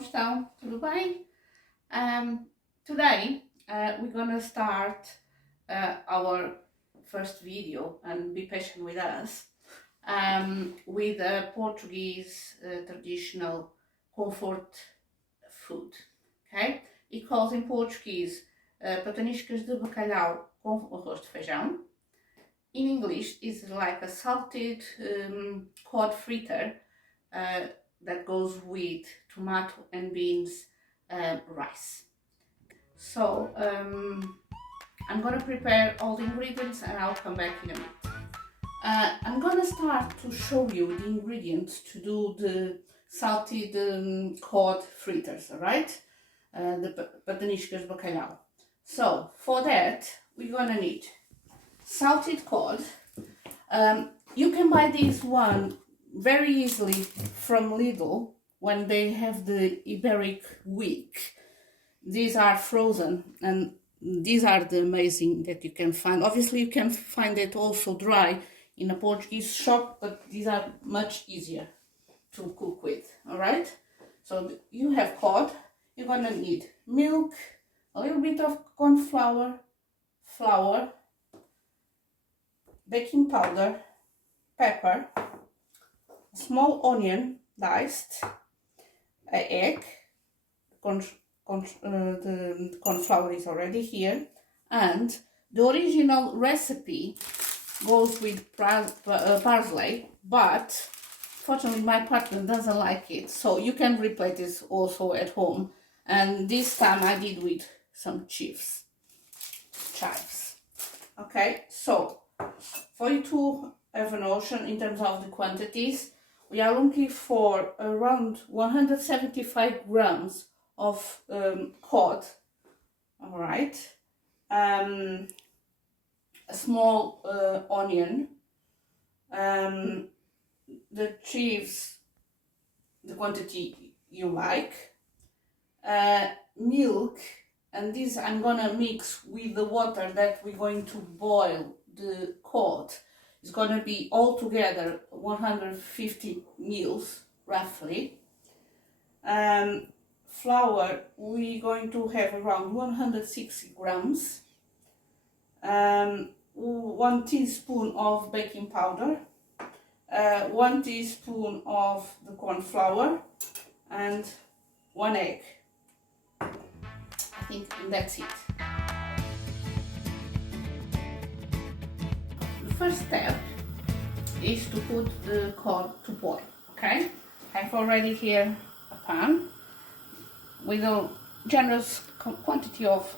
como estão? Tudo bem? Today we're gonna start our first video, and be patient with us, with a Portuguese traditional comfort food. Okay, it calls in Portuguese Pataniscas de Bacalhau com arroz de feijão. In English, it's like a salted cod fritter that goes with tomato and beans rice. So I'm gonna prepare all the ingredients and I'll come back in a minute. I'm gonna start to show you the ingredients to do the salted cod fritters, alright? The Pataniscas de Bacalhau. So for that, we're gonna need salted cod. You can buy this one very easily from Lidl when they have the Iberic week. These are frozen, and these are the amazing that you can find. Obviously you can find it also dry in a Portuguese shop, but these are much easier to cook with. All right, so you have cod. You're gonna need milk, a little bit of corn flour, flour, baking powder, pepper, a small onion diced, an egg, the corn flour is already here, and the original recipe goes with parsley, but fortunately my partner doesn't like it, so you can replace this also at home, and this time I did with some chives. Okay, so for you to have a notion in terms of the quantities, we are looking for around 175 grams of cod, all right, a small onion, the chives, the quantity you like, milk, and this I'm gonna mix with the water that we're going to boil the cod. It's gonna be altogether 150 mils roughly. Flour, we're going to have around 160 grams, 1 teaspoon of baking powder, 1 teaspoon of the corn flour, and 1 egg. I think that's it. The first step is to put the cod to boil. Okay, I've already here a pan with a generous quantity of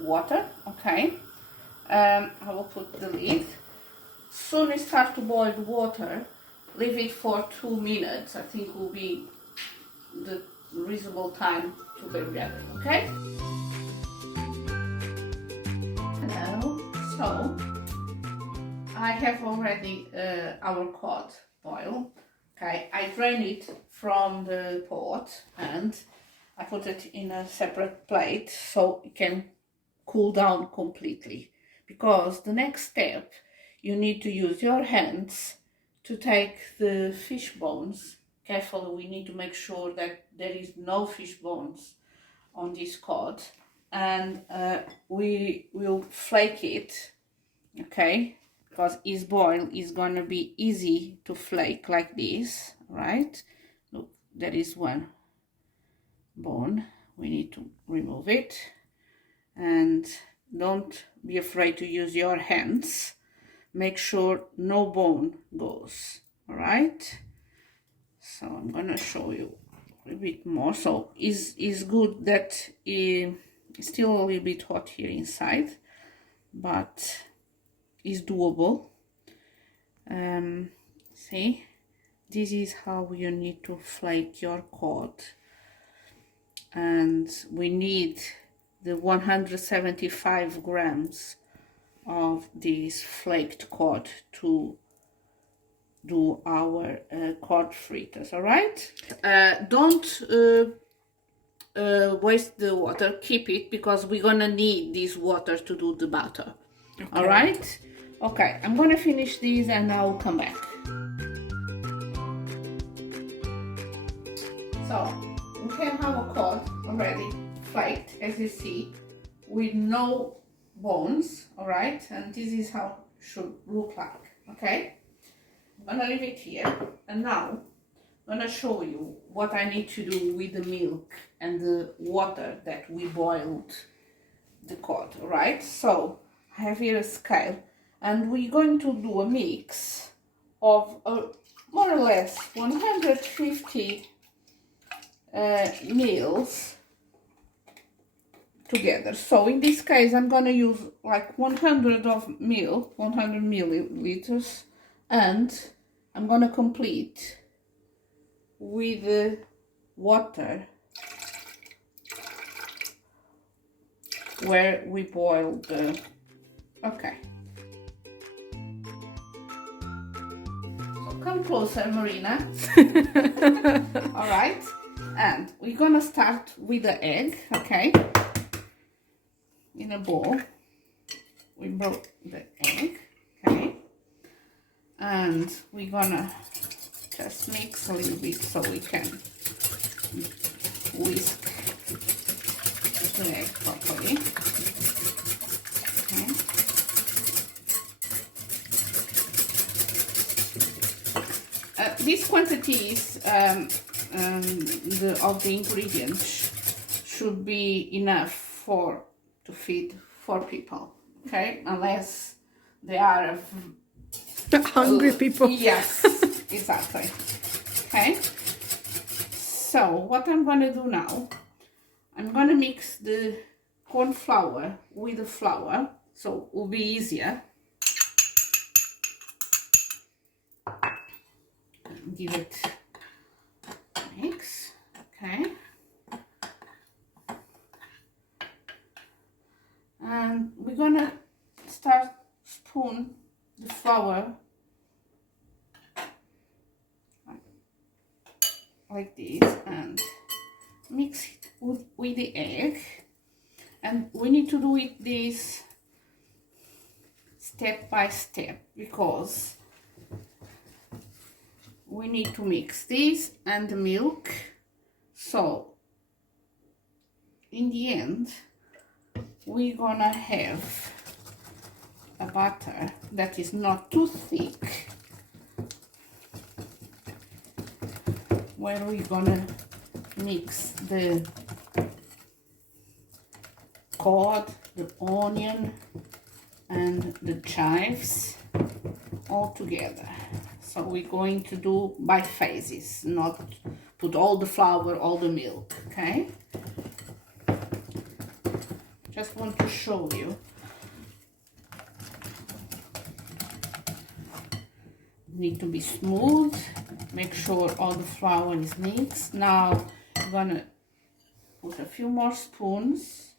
water. Okay, I will put the lid. Soon it starts to boil the water, leave it for 2 minutes. I think will be the reasonable time to be ready. Okay. Hello. So I have already our cod boil. Okay, I drain it from the pot and I put it in a separate plate so it can cool down completely, because the next step you need to use your hands to take the fish bones. Carefully, we need to make sure that there is no fish bones on this cod, and we will flake it, okay, because its boil is gonna be easy to flake like this, right? Look, there is one bone, we need to remove it, and don't be afraid to use your hands. Make sure no bone goes. All right, so I'm gonna show you a bit more. So is good that it's still a little bit hot here inside, but it's doable. See, this is how you need to flake your cod, and we need the 175 grams of this flaked cod to do our cod fritters. All right, don't waste the water, keep it, because we're gonna need this water to do the batter. Okay. All right, okay, I'm gonna finish these and I'll come back. So have our cod already flaked, as you see, with no bones, alright? And this is how it should look like, okay? I'm gonna leave it here, and now I'm gonna show you what I need to do with the milk and the water that we boiled the cod, alright? So I have here a scale, and we're going to do a mix of more or less 150 mils together. So in this case I'm gonna use like 100 of milk, 100 milliliters, and I'm gonna complete with the water where we boiled the, okay. So come closer, Marina. All right, and we're gonna start with the egg, okay? In a bowl, we broke the egg, okay? And we're gonna just mix a little bit so we can whisk the egg properly. Okay. These quantities of the ingredients should be enough to feed 4 people, okay? Unless they are hungry people. Yes, exactly. Okay. So what I'm gonna do now, I'm gonna mix the corn flour with the flour, so it will be easier. Give it a mix, okay. And we're gonna start spoon the flour like this and mix it with the egg, and we need to do it this step by step because we need to mix this and the milk, so in the end we're gonna have a butter that is not too thick, where we're gonna mix the cod, the onion and the chives all together. So we're going to do by phases, not put all the flour, all the milk, okay? Just want to show you. Need to be smooth. Make sure all the flour is mixed. Now I'm gonna put a few more spoons.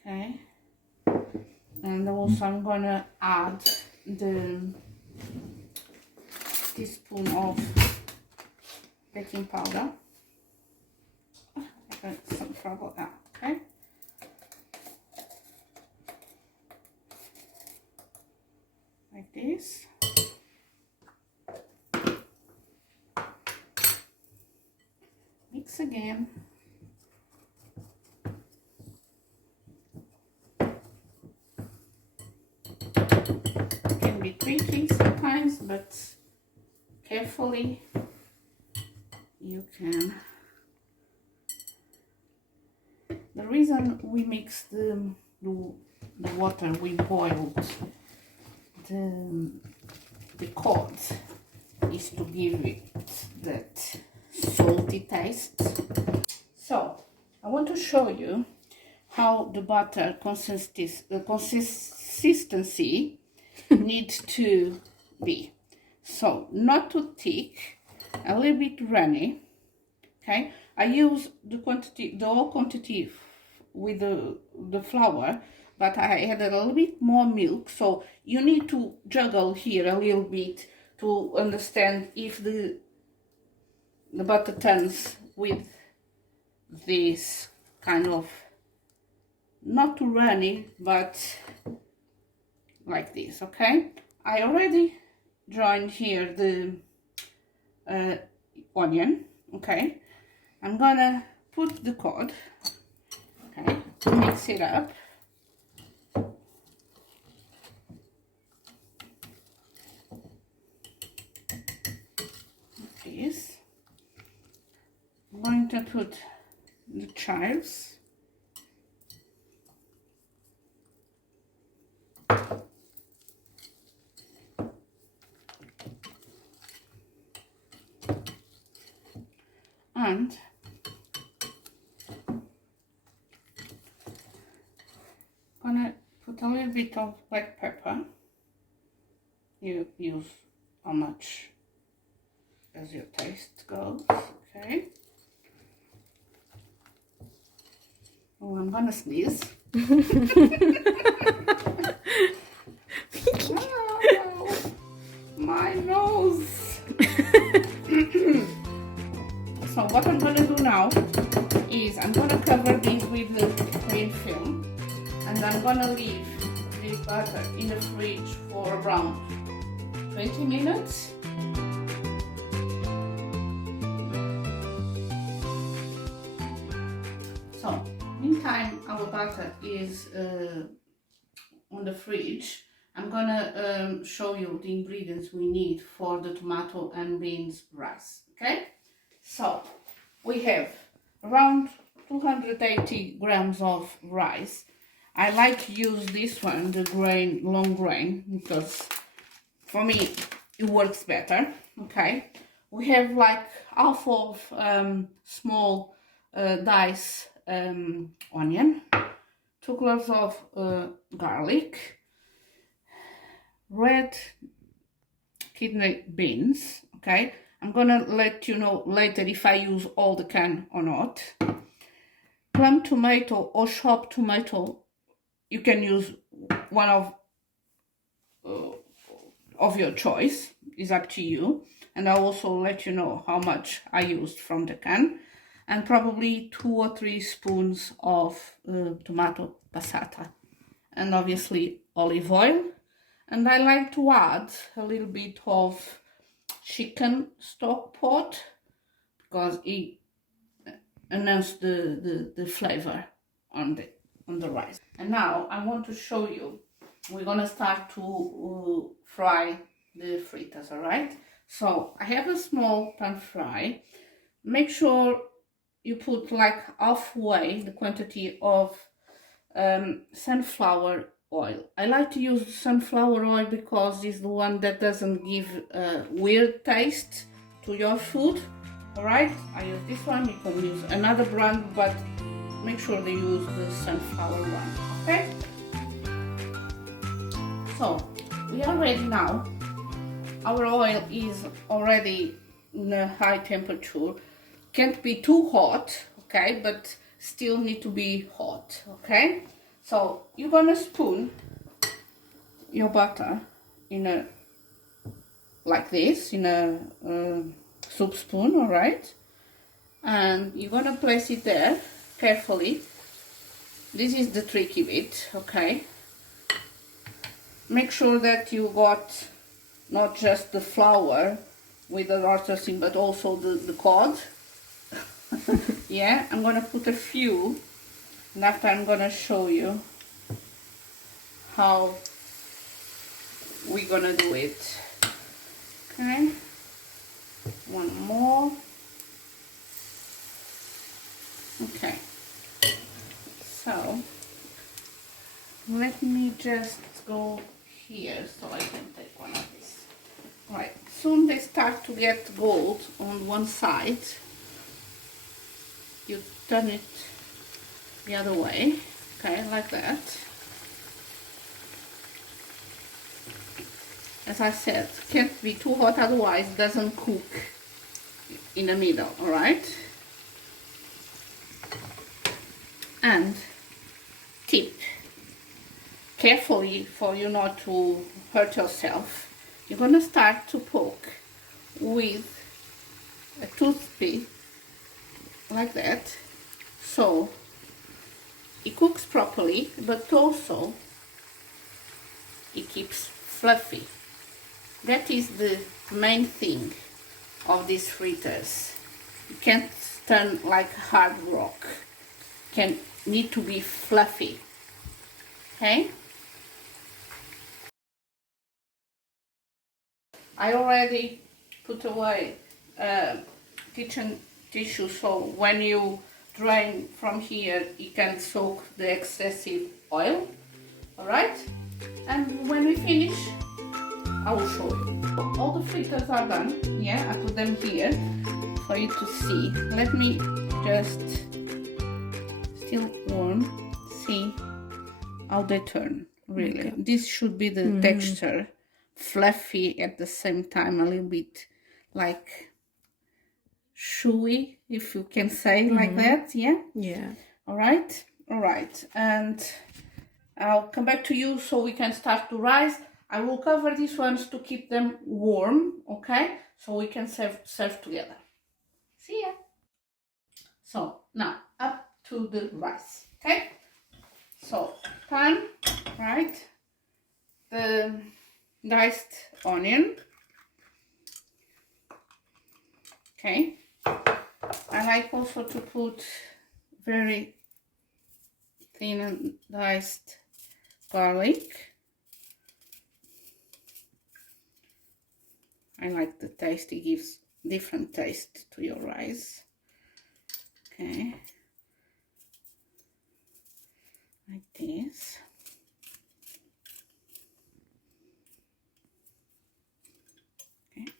Okay. And also I'm gonna add the teaspoon of baking powder. I got some trouble now, okay? Like this. Mix again. It can be tricky sometimes, but carefully you can. The reason we mix the water, we boiled the cod, is to give it that salty taste. So I want to show you how the butter consistency needs to be. So not too thick, a little bit runny, okay? I use the whole quantity with the flour, but I added a little bit more milk, so you need to juggle here a little bit to understand if the butter turns with this kind of, not too runny, but like this, okay? I already joined here the onion, okay? I'm gonna put the cod, okay, mix it up. This. I'm going to put the chives. And gonna put a little bit of black pepper. You use how much as your taste goes, okay? Oh, I'm gonna sneeze. Oh, my nose. So what I'm gonna do now is I'm gonna cover this with the cling film, and I'm gonna leave the butter in the fridge for around 20 minutes. So, meantime our butter is on the fridge, I'm gonna show you the ingredients we need for the tomato and beans rice, okay? So, we have around 280 grams of rice. I like to use this one, the grain, long grain, because for me it works better, okay? We have like half of small dice onion, 2 cloves of garlic, red kidney beans, okay? I'm gonna let you know later if I use all the can or not. Plum tomato or chopped tomato, you can use one of your choice, is up to you. And I'll also let you know how much I used from the can. And probably 2 or 3 spoons of tomato passata. And obviously olive oil. And I like to add a little bit of chicken stock pot because it enhances the flavor on the rice. And now I want to show you, we're gonna start to fry the fritters, all right? So I have a small pan fry. Make sure you put like halfway the quantity of sunflower oil. I like to use sunflower oil because it's the one that doesn't give a weird taste to your food. Alright, I use this one. You can use another brand, but make sure they use the sunflower one, okay? So, we are ready now. Our oil is already in a high temperature. Can't be too hot, okay, but still need to be hot, okay? So you're gonna spoon your butter in a, like this, in a soup spoon, all right? And you're gonna place it there carefully. This is the tricky bit, okay? Make sure that you got not just the flour with the raw dressing, but also the cod. Yeah, I'm gonna put a few, and after I'm gonna show you how we're gonna do it. Okay, one more. Okay, so let me just go here so I can take one of these. Right, soon they start to get gold on one side. You turn it the other way, okay, like that. As I said, can't be too hot, otherwise it doesn't cook in the middle, all right? And tip, carefully for you not to hurt yourself, you're gonna start to poke with a toothpick like that, so it cooks properly, but also it keeps fluffy. That is the main thing. of these fritters. You can't turn like hard rock. Need to be fluffy. Okay? I already put away kitchen tissue, so when you drain from here, you can soak the excessive oil. Alright? And when we finish, I will show you. All the fritters are done. Yeah, I put them here for you to see. Let me just, still warm, see how they turn, really. Okay. This should be the texture, fluffy at the same time, a little bit like chewy, if you can say like that, yeah? Yeah. Alright, and I'll come back to you so we can start to rise. I will cover these ones to keep them warm, okay? So we can serve together. See ya! So, now, up to the rice, okay? So, pan, right? The diced onion. Okay. I like also to put very thin and diced garlic. I like the taste, it gives different taste to your rice. Okay. Like this. Okay.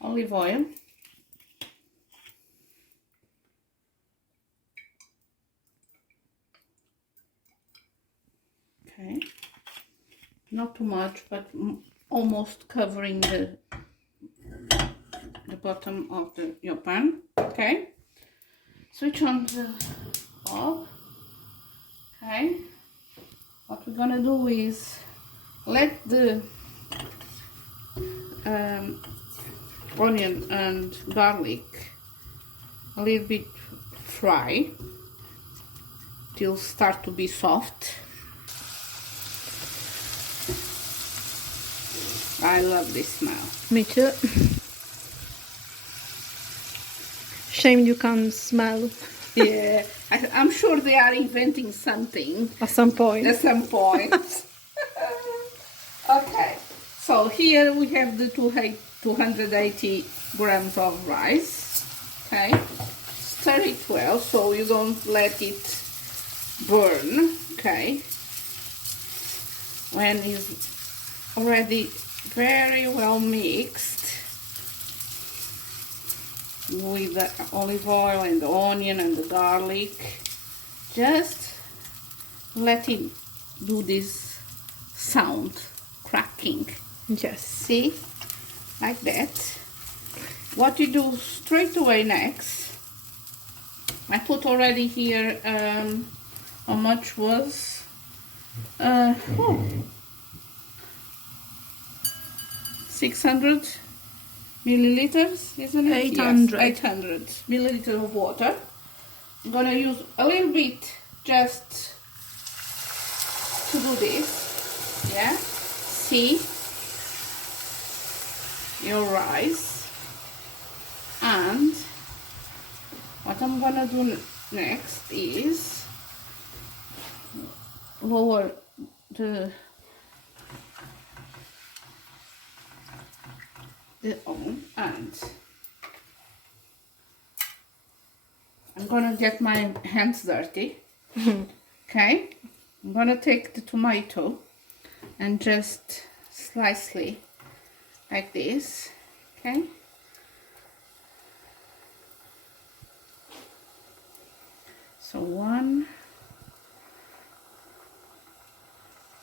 Olive oil. Okay. Not too much, but almost covering the bottom of your pan. Okay. Switch on the hob. Okay. What we're gonna do is let the onion and garlic a little bit fry till start to be soft. I love this smell. Me too. Shame you can't smell. Yeah, I'm sure they are inventing something At some point. At some point. Okay, so here we have the 280 grams of rice. Okay, stir it well so you don't let it burn. Okay, when it's already very well mixed with the olive oil and the onion and the garlic, just let it do this sound, cracking. Yes. See, like that. What you do straight away next, I put already here, how much was, 600 milliliters, isn't it? 800. Yes, 800 milliliters of water. I'm gonna use a little bit just to do this. Yeah, see your rice. And what I'm gonna do next is lower the oven, and I'm gonna get my hands dirty. Okay, I'm gonna take the tomato and just slicely like this. Okay, so 1,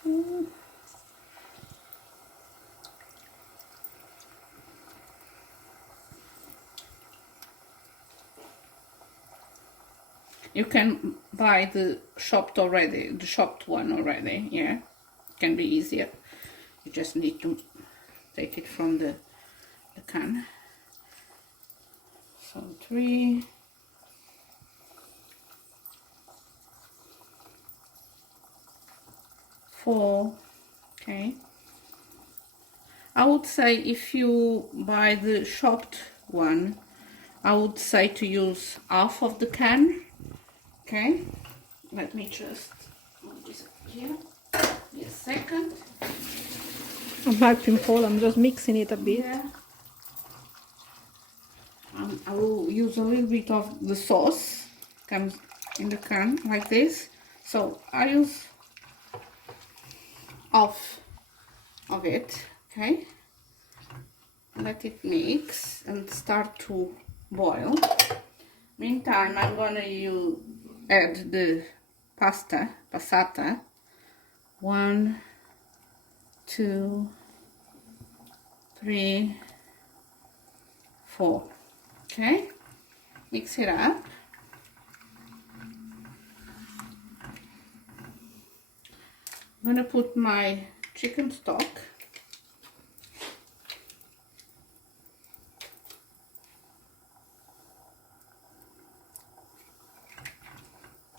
2, you can buy the chopped one already, yeah, it can be easier. You just need to take it from the can. So 3, 4, okay. I would say if you buy the chopped one, I would say to use half of the can. Okay, let me just move this here. Give me a second. I'm helping Paul, I'm just mixing it a bit. Yeah. I will use a little bit of the sauce, comes in the can like this. So I use half of it, okay? Let it mix and start to boil. Meantime, I'm gonna add the passata. 1, 2, 3, 4. Okay, mix it up. I'm gonna put my chicken stock.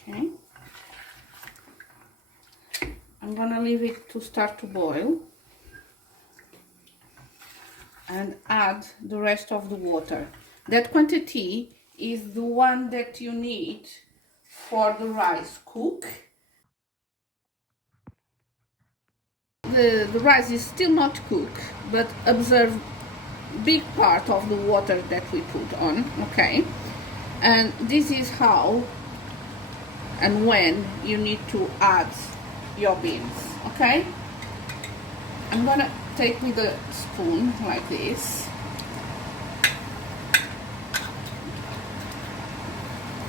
Okay, I'm gonna leave it to start to boil and add the rest of the water. That quantity is the one that you need for the rice cook. The rice is still not cooked, but observe big part of the water that we put on, okay? And this is how and when you need to add your beans, okay? I'm gonna take with a spoon like this.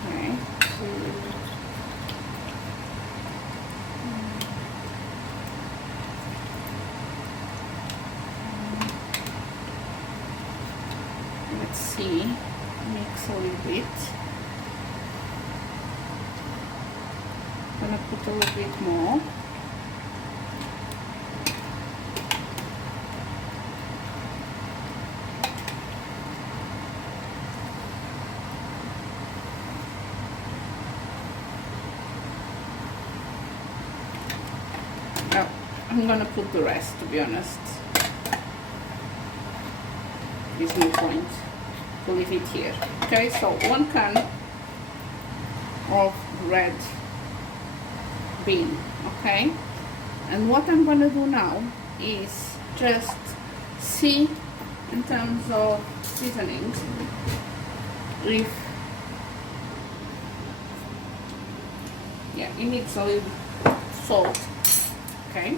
Okay. Let's see, mix a little bit. I'm gonna put a little bit more. Now, I'm gonna put the rest, to be honest. There's no point to leave it here. Okay, so 1 can of red bean, okay? And what I'm gonna do now is just see in terms of seasoning if it needs a little salt, okay?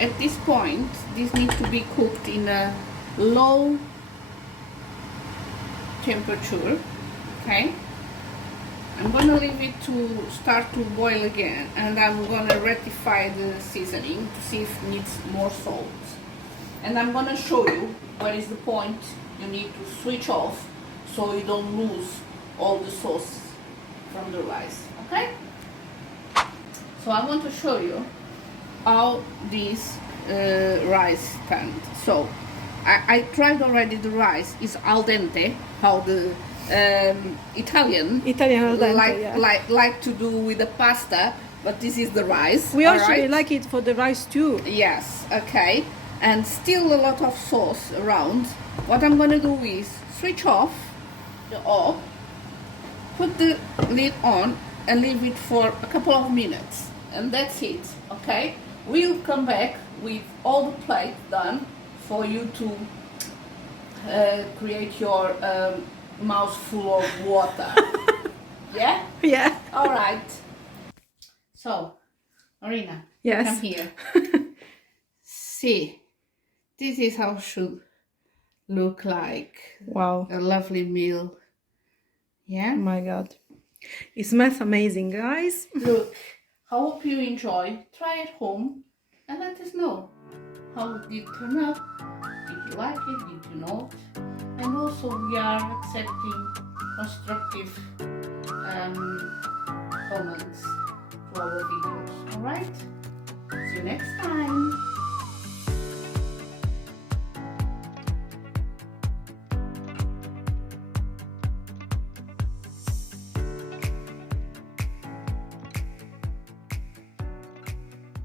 At this point, this needs to be cooked in a low temperature, okay? I'm gonna leave it to start to boil again, and I'm gonna rectify the seasoning to see if it needs more salt. And I'm gonna show you what is the point you need to switch off so you don't lose all the sauce from the rice, okay? So I want to show you how this rice turned. So I tried already the rice is al dente, how the Italian al dente, like to do with the pasta, but this is the rice. We actually like it for the rice too. Yes, okay. And still a lot of sauce around. What I'm gonna do is switch off the oven, put the lid on and leave it for a couple of minutes, and that's it, okay? We'll come back with all the plate done for you to create your mouth full of water. Yeah? Yeah. All right. So, Marina, yes. Come here. See, this is how it should look like. Wow. A lovely meal. Yeah? Oh my God. It smells amazing, guys. Look, I hope you enjoy. Try at home and let us know. How did it turn out? Did you like it? Did you not? And also we are accepting constructive comments to our videos. Alright? See you next time.